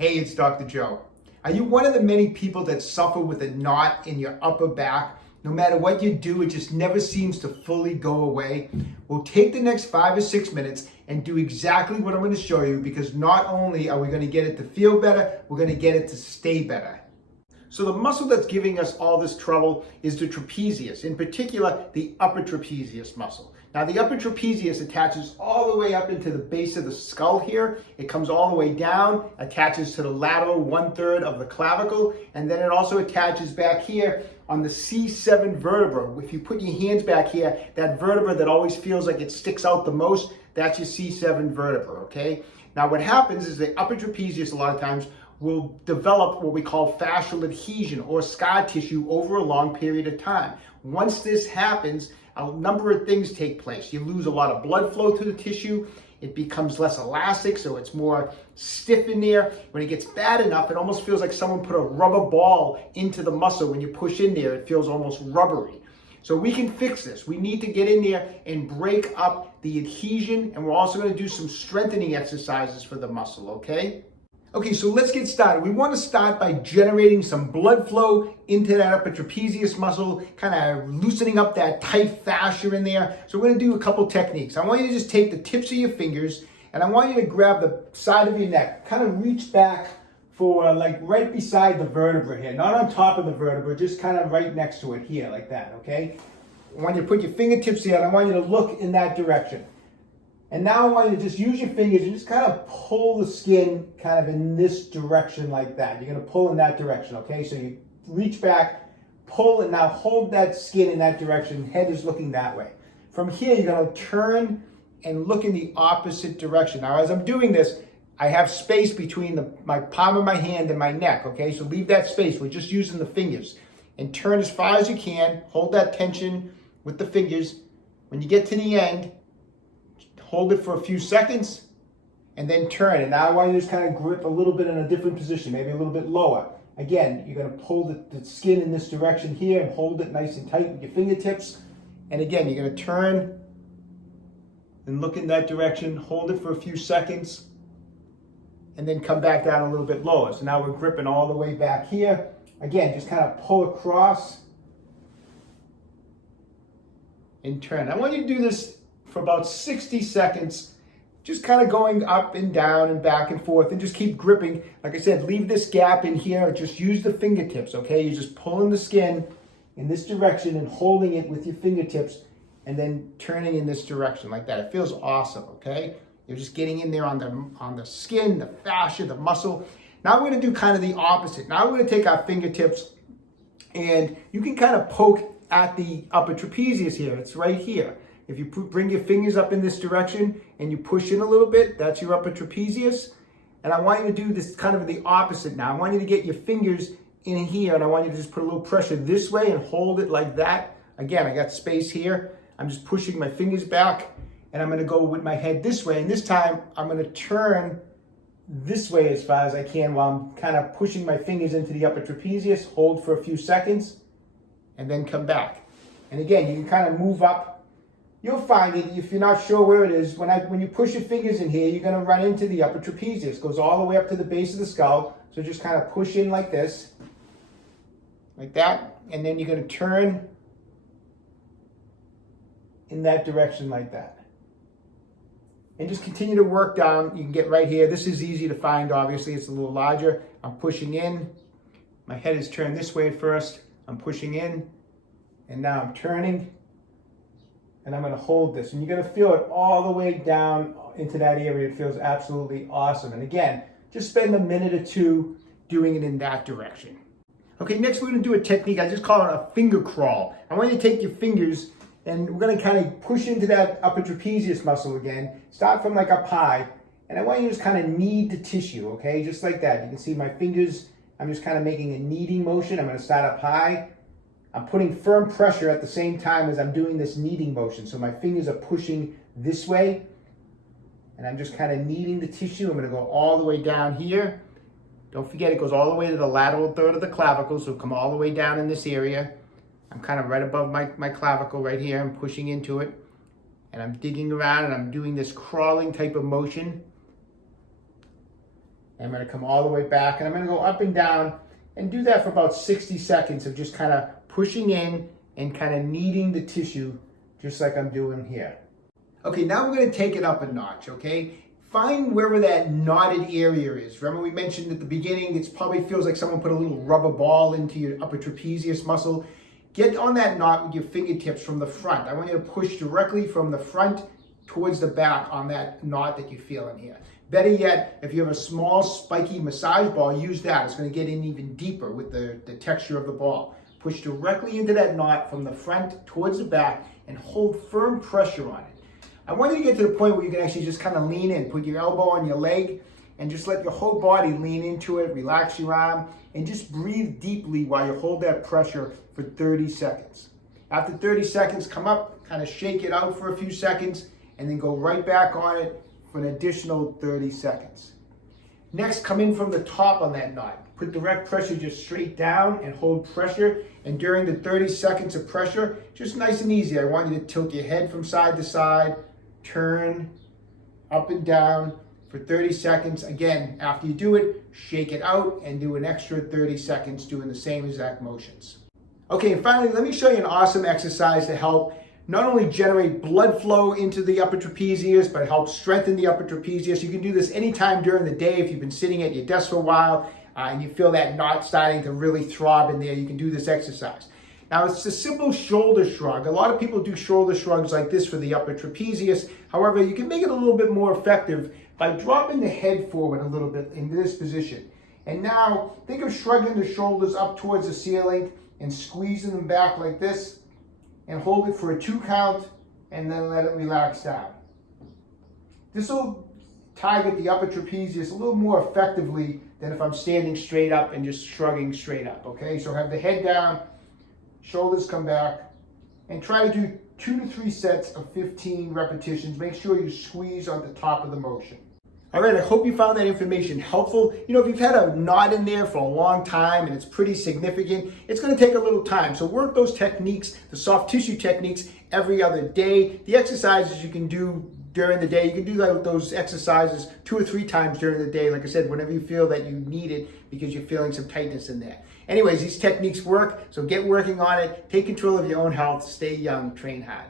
Hey, it's Dr. Joe. Are you one of the many people that suffer with a knot in your upper back? No matter what you do, it just never seems to fully go away. Well, take the next 5 or 6 minutes and do exactly what I'm going to show you, because not only are we going to get it to feel better, we're going to get it to stay better. So the muscle that's giving us all this trouble is the trapezius, in particular, the upper trapezius muscle. Now, the upper trapezius attaches all the way up into the base of the skull here. It comes all the way down, attaches to the lateral 1/3 of the clavicle, and then it also attaches back here on the C7 vertebra. If you put your hands back here, that vertebra that always feels like it sticks out the most, that's your C7 vertebra, okay? Now, what happens is the upper trapezius a lot of times will develop what we call fascial adhesion or scar tissue over a long period of time. Once this happens, a number of things take place. You lose a lot of blood flow to the tissue. It becomes less elastic, so it's more stiff in there. When it gets bad enough, it almost feels like someone put a rubber ball into the muscle. When you push in there, it feels almost rubbery. So we can fix this. We need to get in there and break up the adhesion, and we're also going to do some strengthening exercises for the muscle, okay? Okay, so let's get started. We want to start by generating some blood flow into that upper trapezius muscle, kind of loosening up that tight fascia in there. So we're going to do a couple techniques. I want you to just take the tips of your fingers, and I want you to grab the side of your neck, kind of reach back for like right beside the vertebra here, not on top of the vertebra, just kind of right next to it here, like that, okay? I want you to put your fingertips here, and I want you to look in that direction. And now I want you to just use your fingers and just kind of pull the skin kind of in this direction like that. You're going to pull in that direction, okay? So you reach back, pull, and now hold that skin in that direction. Head is looking that way. From here, you're going to turn and look in the opposite direction. Now, as I'm doing this, I have space between my palm of my hand and my neck, okay? So leave that space. We're just using the fingers. And turn as far as you can. Hold that tension with the fingers. When you get to the end, hold it for a few seconds, and then turn. And now I want you to just kind of grip a little bit in a different position, maybe a little bit lower. Again, you're going to pull the skin in this direction here and hold it nice and tight with your fingertips. And again, you're going to turn and look in that direction, hold it for a few seconds, and then come back down a little bit lower. So now we're gripping all the way back here. Again, just kind of pull across and turn. I want you to do this for about 60 seconds, just kind of going up and down and back and forth, and just keep gripping. Like I said, leave this gap in here, just use the fingertips, okay? You're just pulling the skin in this direction and holding it with your fingertips, and then turning in this direction like that. It feels awesome, okay? You're just getting in there on the skin, the fascia, the muscle. Now we're gonna do kind of the opposite. Now we're gonna take our fingertips, and you can kind of poke at the upper trapezius here. It's right here. If you bring your fingers up in this direction and you push in a little bit, that's your upper trapezius. And I want you to do this kind of the opposite now. I want you to get your fingers in here, and I want you to just put a little pressure this way and hold it like that. Again, I got space here. I'm just pushing my fingers back, and I'm going to go with my head this way. And this time, I'm going to turn this way as far as I can while I'm kind of pushing my fingers into the upper trapezius, hold for a few seconds, and then come back. And again, you can kind of move up. You'll find it, if you're not sure where it is, when you push your fingers in here, you're going to run into the upper trapezius. It goes all the way up to the base of the skull. So just kind of push in like this, like that, and then you're going to turn in that direction like that. And just continue to work down. You can get right here. This is easy to find, obviously. It's a little larger. I'm pushing in. My head is turned this way first. I'm pushing in, and now I'm turning. And I'm going to hold this, and you're going to feel it all the way down into that area. It feels absolutely awesome. And again, just spend a minute or two doing it in that direction. Okay, next we're going to do a technique. I just call it a finger crawl. I want you to take your fingers, and we're going to kind of push into that upper trapezius muscle again. Start from like up high, and I want you to just kind of knead the tissue, okay? Just like that. You can see my fingers, I'm just kind of making a kneading motion. I'm going to start up high. I'm putting firm pressure at the same time as I'm doing this kneading motion. So my fingers are pushing this way, and I'm just kind of kneading the tissue. I'm going to go all the way down here. Don't forget, it goes all the way to the lateral 1/3 of the clavicle, so come all the way down in this area. I'm kind of right above my clavicle right here. I'm pushing into it, and I'm digging around, and I'm doing this crawling type of motion. And I'm going to come all the way back, and I'm going to go up and down and do that for about 60 seconds of just kind of pushing in and kind of kneading the tissue just like I'm doing here. Okay, now we're going to take it up a notch, okay? Find wherever that knotted area is. Remember we mentioned at the beginning, it probably feels like someone put a little rubber ball into your upper trapezius muscle. Get on that knot with your fingertips from the front. I want you to push directly from the front towards the back on that knot that you feel in here. Better yet, if you have a small spiky massage ball, use that. It's going to get in even deeper with the texture of the ball. Push directly into that knot from the front towards the back and hold firm pressure on it. I want you to get to the point where you can actually just kind of lean in, put your elbow on your leg, and just let your whole body lean into it, relax your arm, and just breathe deeply while you hold that pressure for 30 seconds. After 30 seconds, come up, kind of shake it out for a few seconds, and then go right back on it for an additional 30 seconds. Next, come in from the top on that knot. Put direct pressure just straight down and hold pressure. And during the 30 seconds of pressure, just nice and easy, I want you to tilt your head from side to side, turn up and down for 30 seconds. Again, after you do it, shake it out and do an extra 30 seconds doing the same exact motions. Okay, and finally, let me show you an awesome exercise to help not only generate blood flow into the upper trapezius, but help strengthen the upper trapezius. You can do this anytime during the day if you've been sitting at your desk for a while and you feel that knot starting to really throb in there. You can do this exercise. Now, it's a simple shoulder shrug. A lot of people do shoulder shrugs like this for the upper trapezius. However, you can make it a little bit more effective by dropping the head forward a little bit into this position. And now, think of shrugging the shoulders up towards the ceiling and squeezing them back like this, and hold it for a 2 count, and then let it relax down. This will target the upper trapezius a little more effectively than if I'm standing straight up and just shrugging straight up, okay? So have the head down, shoulders come back, and try to do 2 to 3 sets of 15 repetitions. Make sure you squeeze on the top of the motion. All right, I hope you found that information helpful. You know, if you've had a knot in there for a long time and it's pretty significant, it's going to take a little time. So work those techniques, the soft tissue techniques, every other day. The exercises you can do during the day, you can do those exercises 2 or 3 times during the day. Like I said, whenever you feel that you need it because you're feeling some tightness in there. Anyways, these techniques work, so get working on it. Take control of your own health. Stay young, train hard.